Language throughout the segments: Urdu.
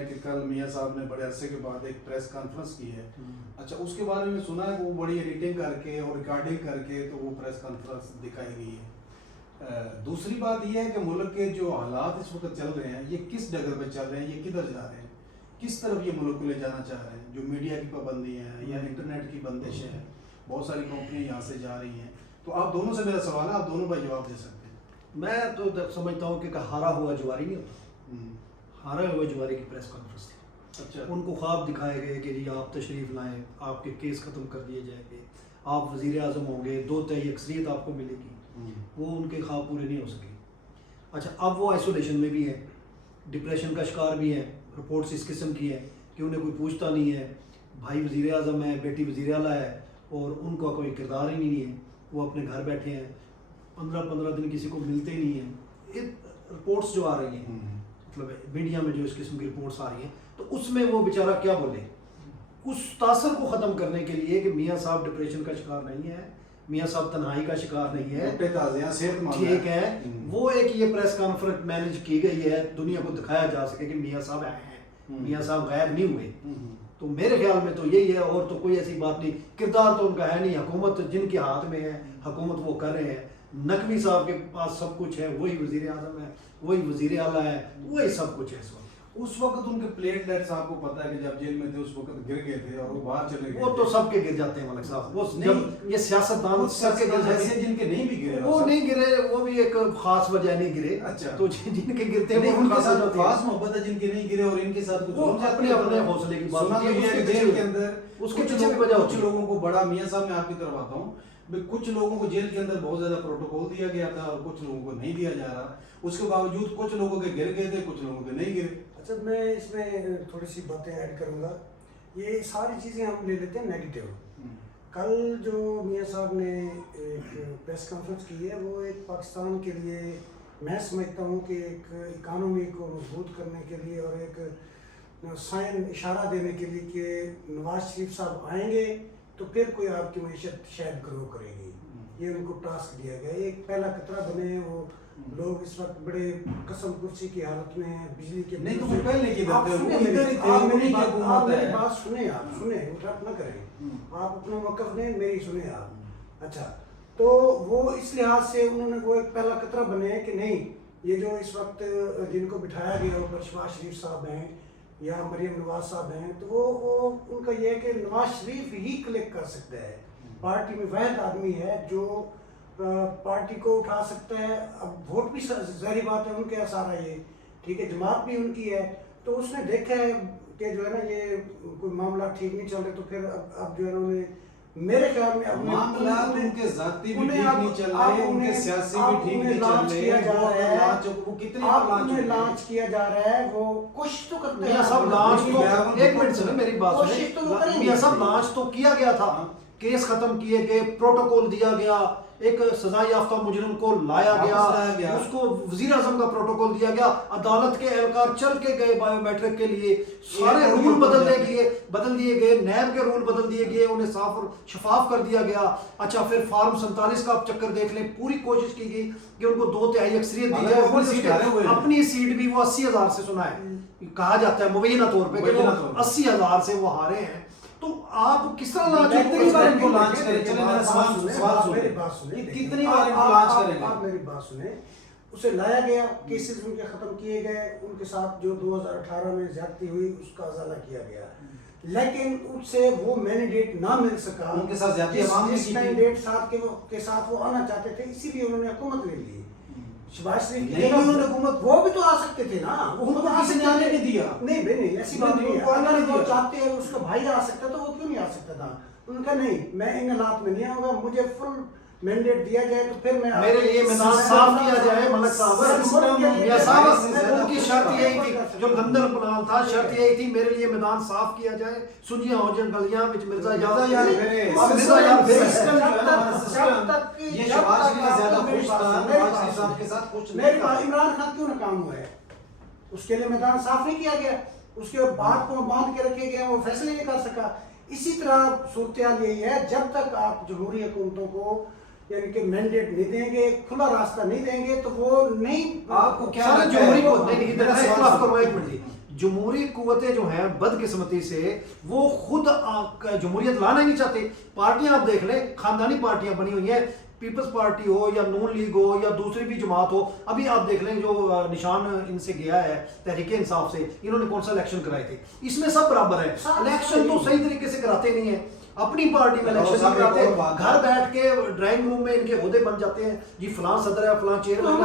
ہے کہ کل میاں صاحب نے بڑے عرصے کے بعد ایک پریس کانفرنس کی ہے. اچھا اس کے بارے میں سنا ہے کہ وہ بڑی ایڈیٹنگ کر کے اور ریکارڈنگ کر کے تو وہ پریس کانفرنس دکھائی گئی ہے. دوسری بات یہ ہے کہ ملک کے جو حالات اس وقت چل رہے ہیں یہ کس ڈگر پہ چل رہے ہیں, یہ کدھر جا رہے ہیں, کس طرف یہ ملک کو لے جانا چاہ رہے ہیں. جو میڈیا کی پابندی ہیں یا انٹرنیٹ کی بندشیں ہیں, بہت ساری کمپنیاں یہاں سے جا رہی ہیں. تو آپ دونوں سے میرا سوال ہے, آپ دونوں بھائی جواب دے سکتے ہیں. میں تو سمجھتا ہوں کہ ہارا ہوا جواری نہیں ہوتا, ہارا ہوا جواری کی پریس کانفرنس تھی. اچھا ان کو خواب دکھائے گئے کہ جی آپ تشریف لائیں, آپ کے کیس ختم کر دیے جائیں گے, آپ وزیر اعظم ہوں گے, 2/3 اکثریت آپ کو ملے گی. وہ ان کے خواب پورے نہیں ہو سکے. اچھا اب وہ آئسولیشن میں بھی ہے, ڈپریشن کا شکار بھی ہے. رپورٹس اس قسم کی ہے کہ انہیں کوئی پوچھتا نہیں ہے. بھائی وزیر اعظم ہے, بیٹی وزیر اعلیٰ ہے, اور ان کا کوئی کردار ہی نہیں ہے. وہ اپنے گھر بیٹھے ہیں, 15 دن کسی کو ملتے ہی نہیں ہیں. رپورٹس جو آ رہی ہیں, مطلب میڈیا میں جو اس قسم کی رپورٹس آ رہی ہیں, تو اس میں وہ بیچارہ کیا بولے. اس تاثر کو ختم کرنے کے لیے کہ میاں صاحب ڈپریشن کا شکار نہیں ہے, میاں صاحب تنہائی کا شکار نہیں ہے, ٹھیک ہے, وہ ایک یہ پریس کانفرنس مینیج کی گئی ہے دنیا کو دکھایا جا سکے کہ میاں صاحب آئے ہیں, میاں صاحب غائب نہیں ہوئے. تو میرے خیال میں تو یہی ہے, اور تو کوئی ایسی بات نہیں. کردار تو ان کا ہے نہیں, حکومت جن کے ہاتھ میں ہے حکومت وہ کر رہے ہیں. نقوی صاحب کے پاس سب کچھ ہے, وہی وزیر اعظم ہے, وہی وزیر اعلیٰ ہے, وہی سب کچھ ہے. اس وقت ان کے پلیٹ لیٹس آپ کو پتا ہے کہ جب جیل میں تھے اس وقت گر گئے تھے اور وہ باہر چلے گئے. وہ تو سب کے گر جاتے ہیں ملک صاحب, وہ جب یہ سیاستدان سب کے گر جاتے ہیں, جن کے نہیں بھی گرے, وہ نہیں گرے, وہ بھی ایک خاص وجہ نہیں گرے. اچھا تو جن کے گرتے ہیں ان کے ساتھ خاص محبت ہے, جن کے نہیں گرے اور ان کے ساتھ کچھ اپنے اپنے حوصلے کی بات ہے. جیل کے اندر اس کے پیچھے وجہ کچھ لوگوں کو بڑا, میاں صاحب میں آپ کی طرف آتا ہوں, کچھ لوگوں کو جیل کے اندر بہت زیادہ پروٹوکول دیا گیا تھا اور کچھ لوگوں کو نہیں دیا جا رہا. اس کے باوجود کچھ لوگوں کے گر گئے تھے, کچھ لوگوں کے نہیں گرے. اچھا میں اس میں تھوڑی سی باتیں ایڈ کروں گا. یہ ساری چیزیں ہم لے لیتے ہیں نیگیٹو. کل جو میاں صاحب نے ایک پریس کانفرنس کی ہے وہ ایک پاکستان کے لیے میں سمجھتا ہوں کہ ایک اکانومی کو مضبوط کرنے کے لیے اور ایک سائن اشارہ دینے کے لیے کہ نواز شریف صاحب آئیں گے تو پھر کوئی آپ کی معیشت شاید گرو کرے گی. یہ ان کو ٹاسک دیا گیا. ایک پہلا خطرہ بنے ہیں وہ لوگ اس وقت بڑے قسم کرسی کی حالت میں ہیں, بجلی کے نہیں تو وہ پہلے کی آپ بات ہے, میری بات سنیں, آپ سنیں, انٹرپٹ نہ کریں, آپ اپنا موقف دیں, میری سنیں آپ. اچھا تو وہ اس لحاظ سے انہوں نے وہ ایک پہلا خطرہ بنے ہیں کہ نہیں یہ جو اس وقت جن کو بٹھایا گیا اوپر شہباز شریف صاحب ہیں یا مریم نواز صاحب ہیں, تو وہ ان کا یہ ہے کہ نواز شریف ہی کلک کر سکتا ہے. پارٹی میں واحد آدمی ہے جو پارٹی کو اٹھا سکتا ہے. اب ووٹ بھی ظاہری بات ہے ان کے سارا یہ ٹھیک ہے, جماعت بھی ان کی ہے. تو اس نے دیکھا ہے کہ جو ہے نا یہ کوئی معاملہ ٹھیک نہیں چل رہے, تو پھر اب جو ہے نا انہیں میرے خیال میں معاملات ان کے ذاتی بھی ٹھیک نہیں چل رہے, ان کے سیاسی بھی ٹھیک نہیں چل رہے. وہ کتنے انہیں لانچ کیا جا رہا ہے, وہ کوشش تو کرتے ہیں. میاں صاحب لانچ تو, ایک منٹ سنیں میری بات سنیں, میاں صاحب لانچ تو کیا گیا تھا, کیس ختم کیے گئے, پروٹوکول دیا گیا, ایک سزا یافتہ مجرم کو لایا گیا, اس کو وزیر اعظم کا پروٹوکول دیا گیا, عدالت کے اہلکار چل کے گئے بایو میٹرک کے لیے, سارے رول بدل دیے گئے, نیب کے رول بدل دیے گئے, انہیں صاف اور شفاف کر دیا گیا. اچھا پھر فارم 47 کا آپ چکر دیکھ لیں, پوری کوشش کی گئی کہ ان کو 2/3 اکثریت دی جائے. اپنی سیٹ بھی وہ 80,000 سے سنا ہے, کہا جاتا ہے مبینہ طور پہ کہ 80,000 سے وہ ہارے ہیں. تو آپ کس طرح لانچ کریں گے؟ آپ میری بات سنیں. اسے لایا گیا, کیسز ان کے ختم کیے گئے, ان کے ساتھ جو 2018 میں زیادتی ہوئی اس کا ازالہ کیا گیا, لیکن ان سے وہ مینڈیٹ نہ مل سکا. ان کے ساتھ زیادتی جس مینڈیٹ کے ساتھ وہ آنا چاہتے تھے, اسی لیے انہوں نے حکومت لے لی. شہباز شریف نہیں, انہوں نے حکومت, وہ بھی تو آ سکتے تھے نا, ان کو کسی نے آنے نہیں دیا. نہیں بھائی نہیں, ایسی بات نہیں ہے. اگر وہ چاہتے ہیں اس کا بھائی آ سکتا تو وہ کیوں نہیں آ سکتا تھا. ان کا نہیں, میں ان حالات میں نہیں آؤں گا, مجھے فل مینڈیٹ دیا جائے تو پھر میں میرے لیے میدان صاف کیا جائے. ملک صاحب میاں صاحب ان کی شرط یہی تھی, جو لندن پلان تھا, شرط یہی تھی میرے لیے میدان صاف کیا جائے, سنجیاں ہو جائیں گلیاں وچ مرزا یار یہ شہباز شریف زیادہ خوش تھا, نواز شریف صاحب کے ساتھ خوش نہیں تھا. عمران خان کیوں ناکام ہوا ہے؟ اس کے لیے میدان صاف نہیں کیا گیا, اس کے بات کو باندھ کے رکھے گئے, وہ فیصلے نہیں کر سکا. اسی طرح صورتحال یہی ہے, جب تک آپ جمہوری حکومتوں کو یعنی کہ مینڈیٹ نہیں دیں گے, کھلا راستہ نہیں دیں گے, تو وہ نہیں. آپ کو کیا جمہوری کو نہیں, جمہوری قوتیں جو ہیں بدقسمتی سے وہ خود جمہوریت لانا ہی نہیں چاہتے. پارٹیاں آپ دیکھ لیں, خاندانی پارٹیاں بنی ہوئی ہیں, پیپلز پارٹی ہو یا نون لیگ ہو یا دوسری بھی جماعت ہو. ابھی آپ دیکھ لیں جو نشان ان سے گیا ہے تحریک انصاف سے, انہوں نے کون سا الیکشن کرائے تھے, اس میں سب برابر ہیں. الیکشن تو صحیح طریقے سے کراتے نہیں ہیں, اپنی پارٹی میں الیکشن نہیں کراتے, گھر بیٹھ کے ڈرائنگ روم میں ان کے عہدے بن جاتے ہیں, جی فلاں صدر ہے, فلاں چیئرمین ہے.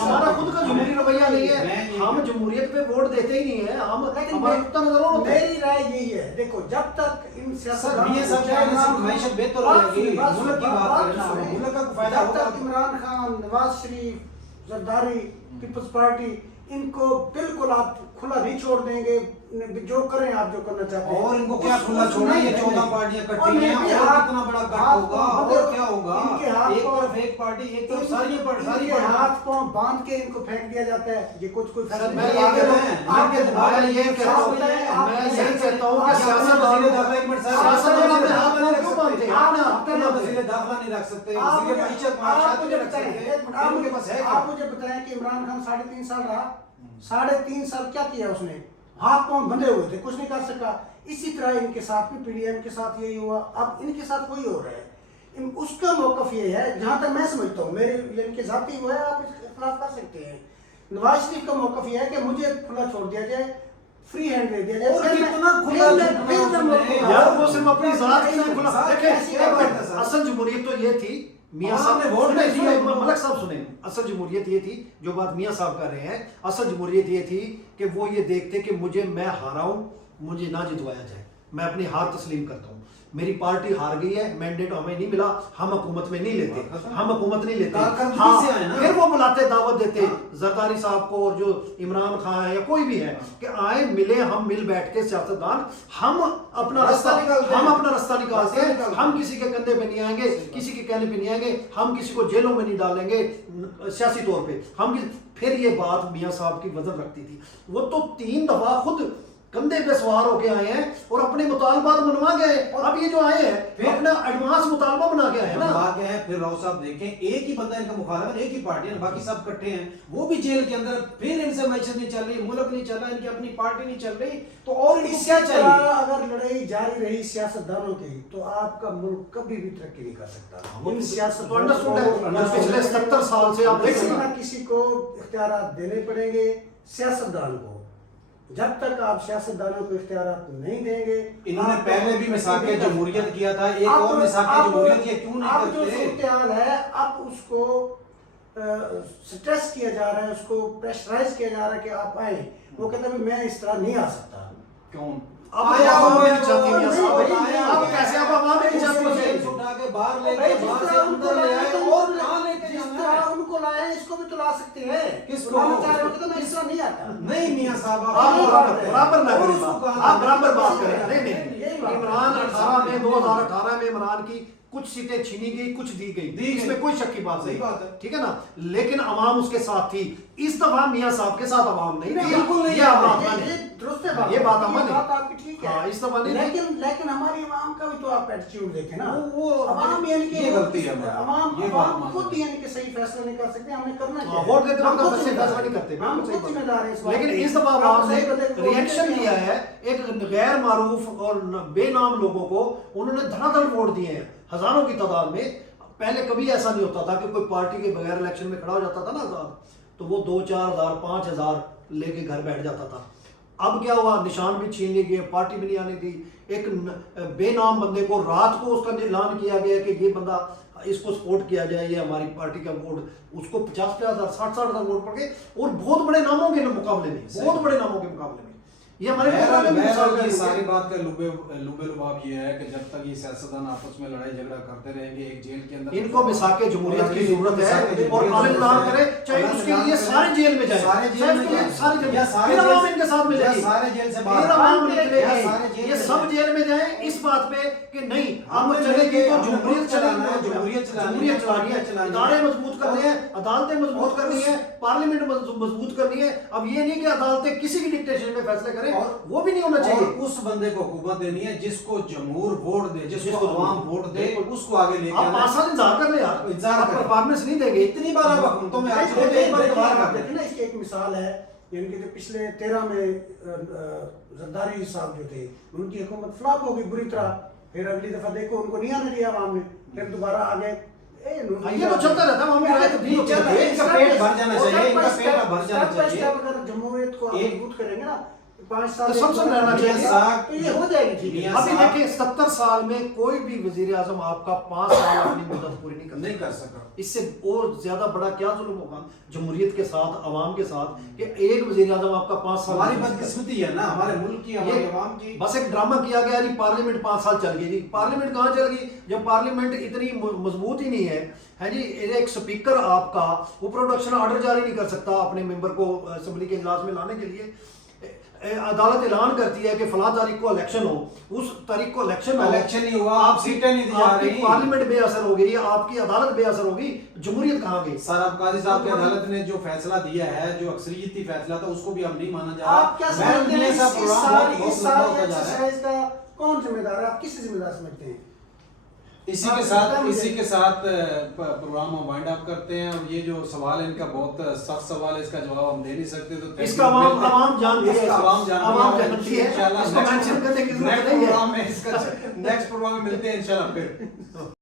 ہمارا خود کا جمہوری رویہ نہیں ہے, ہم جمہوریت پہ ووٹ دیتے ہی نہیں ہیں. ہم ہمارا نقطہ نظر ہوتا ہے. میری رائے یہی ہے, دیکھو جب تک ان معیشت بہتر ہو جائے گی, ملک کی بات کریں نا, ملک کا فائدہ جب ہوگا. تک عمران خان, نواز شریف, زرداری, پیپلز پارٹی ان کو بالکل آپ کھلا نہیں چھوڑ دیں گے, جو کریں آپ جو کرنا چاہتے ہیں. اور ان کو کیا کھلا چھوڑنا, یہ 14 پارٹیاں کٹی ہیں, اور کتنا بڑا کٹ ہوگا, اور کیا ہوگا, ایک طرف ایک پارٹی, ایک طرف ساری ساری ہاتھ پاؤں باندھ کے ان کو پھینک دیا جاتا ہے. یہ کچھ کوئی فیصلہ میں یہ کہتا ہوں کہ سیاستدانوں اپنے ہاتھ میں کیوں باندھتے ہیں, آپ وزیر داخلہ نہیں رکھ سکتے, وزیر معیشت معاشیات نہیں رکھ سکتے. آپ مجھے بتائیں کہ عمران خان 3.5 سال رہا, 3.5 سال کیا کیا اس نے, ہاتھ پاؤں بندھے ہوئے تھے, کچھ نہیں کر سکا. اسی طرح ان کے ساتھ بھی پی ڈی ایم کے ساتھ یہی ہوا, اب ان کے ساتھ وہی ہو رہا ہے. اس کا موقف یہ ہے, جہاں تک میں سمجھتا ہوں, میرے ان کے ذاتی وہ ہے, آپ اس کے خلاف کر سکتے ہیں. نواز شریف کا موقف یہ ہے کہ مجھے کھلا چھوڑ دیا جائے, فری ہینڈ دے دیا جائے. اور کتنا کھلا یار وہ صرف اپنی ذات کے لیے کھلا. دیکھیں اصل جمہوریت تو یہ تھی, میاں صاحب نے ووٹ نہیں دیا. ملک صاحب سنیں, اصل جمہوریت یہ تھی جو بات میاں صاحب کر رہے ہیں, اصل جمہوریت یہ تھی کہ وہ یہ دیکھتے کہ میں ہارا ہوں, مجھے نہ جتوایا جائے, میں اپنی ہار تسلیم کرتا ہوں. میری پارٹی ہار گئی ہے, مینڈیٹ ہمیں نہیں ملا, ہم حکومت میں نہیں لیتے, ہم حکومت نہیں لیتے. ہاں پھر وہ بلاتے, دعوت دیتے زرداری صاحب کو اور جو عمران خان ہے یا کوئی بھی ہے کہ آئیں ملے, ہم مل بیٹھ کے سیاستدان, ہم اپنا رستہ نکالتے ہیں. ہم کسی کے کندھے پہ نہیں آئیں گے, کسی کے کہنے پہ نہیں آئیں گے, ہم کسی کو جیلوں میں نہیں ڈالیں گے سیاسی طور پہ. ہم پھر یہ بات میاں صاحب کی وزن رکھتی تھی. وہ تو 3 دفعہ خود کندھے پہ سوار ہو کے آئے ہیں اور اپنے مطالبات منوا گئے. اب یہ جو آئے ہیں اپنا ایڈوانس مطالبہ بنا کے آئے ہیں نا. پھر راؤ صاحب دیکھیں, ایک ہی بندہ ان کا مخالف ہے, ایک ہی پارٹی ہے, باقی سب کٹھے ہیں, وہ بھی جیل کے اندر. پھر ان سے معیشت نہیں چل رہی, ملک نہیں چل رہا, ان کی اپنی پارٹی نہیں چل رہی, تو اور ان کو کیا چاہیے؟ اگر لڑائی جاری رہی سیاستدانوں کی تو آپ کا ملک کبھی بھی ترقی نہیں کر سکتا. ان سیاستدانوں پچھلے 70 سال سے آپ کسی نہ کسی کو اختیارات دینے پڑیں گے. سیاستدان کو جب تک آپ سیاستدانوں کو اختیارات نہیں دیں گے, انہوں نے پہلے بھی مساق جمہوریت کیا تھا, ایک اور مساق جمہوریت یہ کیوں نہیں کرتے؟ اب جو صورتحال ہے, اب اس کو سٹریس کیا جا رہا ہے, اس کو پریشرائز کیا جا رہا ہے کہ آپ آئیں. وہ کہتا ہے میں اس طرح نہیں آ سکتا. کیوں اب عوام نہیں چاہتی میاں صاحب, اب کیسے اب عوام نہیں چاہتی؟ اٹھا کے باہر لے کے, باہر سے اندر لے آئے, اور کہاں لے کے جانا ہے؟ ان کو لائے, اس کو بھی تو لا سکتے ہیں. کس کو؟ میں اس طرح نہیں آتا. نہیں میاں صاحب, آپ برابر نہ کریں, آپ برابر بات کریں. نہیں, عمران 2018 میں عمران کی کچھ سیٹیں چھینی گئی, کچھ دی گئی, اس میں کوئی شک کی بات نہیں, ٹھیک ہے نا, لیکن عوام اس کے ساتھ تھی. اس دفعہ میاں صاحب کے ساتھ عوام نہیں تھی. بالکل نہیں, یہ بات عمل ہے, آپ کی ٹھیک ہے, اس دفعہ نہیں. لیکن ہماری عوام کا بھی تو آپ ایٹیٹیوڈ دیکھیں نا. وہ عوام یعنی کہ یہ غلطی ہے, عوام خود یعنی کہ صحیح فیصلہ نہیں کر سکتے. ہم نے کرنا کیا ہے, ووٹ دیتے وقت صحیح فیصلہ نہیں کرتے, ہم خود ذمہ دار ہیں. لیکن اس دفعہ عوام نے ریئیکشن دیا ہے. ایک غیر معروف اور بے نام لوگوں کو انہوں نے دھڑا دھڑ ووٹ دیے ہیں, ہزاروں کی تعداد میں. پہلے کبھی ایسا نہیں ہوتا تھا کہ کوئی پارٹی کے بغیر الیکشن میں کھڑا ہو جاتا تھا نا آزاد, تو وہ 2-4 ہزار 5 ہزار لے کے گھر بیٹھ جاتا تھا. اب کیا ہوا, نشان بھی چھین لی گئے, پارٹی بھی نہیں آنے دی. ایک بے نام بندے کو رات کو اس کا اعلان کیا گیا کہ یہ بندہ, اس کو سپورٹ کیا جائے, یہ ہماری پارٹی کا ووٹ. اس کو 50 ہزار 60 ہزار ووٹ پڑ گئے, اور بہت بڑے ناموں کے مقابلے میں, بہت بڑے ناموں کے مقابلے میں. یہ ہمارے ساری بات کا لبے لباب یہ ہے کہ جب تک یہ سیاستدان آپس میں لڑائی جھگڑا کرتے رہیں گے ایک جیل کے اندر, ان کو مساق جمہوریت کی ضرورت ہے, اور عالم اعلان کرے, چاہے اس کے لیے سارے جیل میں جائیں, سارے جیل ان کے ساتھ ملے گی, سارے جیل سے یہ سب جیل میں جائیں اس بات پہ کہ نہیں ہم چلے گی تو جمہوریت چلے گی. جمہوریت جمہوریت چلانی ہے، ادارے مضبوط کرنے ہیں، عدالتیں مضبوط کرنی ہیں، پارلیمنٹ مضبوط کرنی ہے. اب یہ نہیں کہ عدالتیں کسی کی ڈکٹیشن میں فیصلے کریں، وہ بھی نہیں ہونا چاہیے. اور اس بندے کو حکومت دینی ہے جس کو جمہور ووٹ دے، جس کو عوام ووٹ دے، اس کو آگے لے کے آپ 5 سال انتظار کر لیں یار، انتظار آپ کریں. پرفارمنس نہیں دیں گے. اتنی بار حکومتوں میں آپ دیکھیں نا، اس کی ایک مثال ہے، یعنی کہ جو پچھلے 13 میں زرداری صاحب جو تھے ان کی حکومت فلاپ ہو گئی بری طرح، پھر اگلی دفعہ دیکھو ان کو نہیں آنے دیا عوام نے، پھر دوبارہ آ گئے. یہ تو چلتا رہتا ہے، ہم رائے تبدیل ہوتی رہتی ہے. ان کا پیٹ بھر جانا چاہیے، ان کا پیٹ بھر جانا چاہیے. اگر جمہوریت کو مضبوط کریں گے نا 5 سال تو سب سے رہنا چاہیے. تو یہ ہو جائے گی. ٹھیک ہے، ابھی دیکھیں 70 سال میں کوئی بھی وزیر اعظم آپ کا 5 سال اپنی مدت پوری نہیں کر سکا. اس سے اور زیادہ بڑا کیا ظلم ہوگا جمہوریت کے ساتھ، عوام کے ساتھ، کہ ایک وزیر اعظم آپ کا 5 سال. ہماری بدقسمتی ہے نا، ہمارے ملک کی، ہمارے عوام کی. بس ایک ڈرامہ کیا گیا جی، پارلیمنٹ 5 سال چل گئی. جی پارلیمنٹ کہاں چل گئی جب پارلیمنٹ اتنی مضبوط ہی نہیں ہے جی. ایک سپیکر آپ کا وہ پروڈکشن آرڈر جاری نہیں کر سکتا اپنے ممبر کو اسمبلی کے اجلاس میں لانے کے لیے. عدالت اعلان کرتی ہے کہ فلاں تاریخ کو الیکشن ہو، اس تاریخ کو الیکشن نہیں ہوا، آپ سیٹیں نہیں دی جا آپ کی رہی، پارلیمنٹ بے اثر ہو گئی، آپ کی عدالت بے اثر ہوگی، جمہوریت کہاں گئی؟ سر اب قاضی صاحب کی عدالت نے جو فیصلہ دیا ہے، جو اکثریتی فیصلہ تھا، اس کو بھی اب نہیں مانا جا رہا. آپ کیا سمجھتے ہیں اس ساری ایکسرسائز کا کون ذمہ دار ہے؟ آپ کس ذمہ دار سمجھتے ہیں؟ اسی کے ساتھ پروگرام ہم وائنڈ اپ کرتے ہیں. اور یہ جو سوال ہے ان کا بہت سخت سوال ہے، اس کا جواب ہم دے نہیں سکتے. تو اس کا عوام جانتی ہے، عوام جانتی ہے. اس کو مینشن کرنے کی ضرورت نہیں ہے. نیکسٹ پروگرام میں ملتے ہیں انشاءاللہ پھر.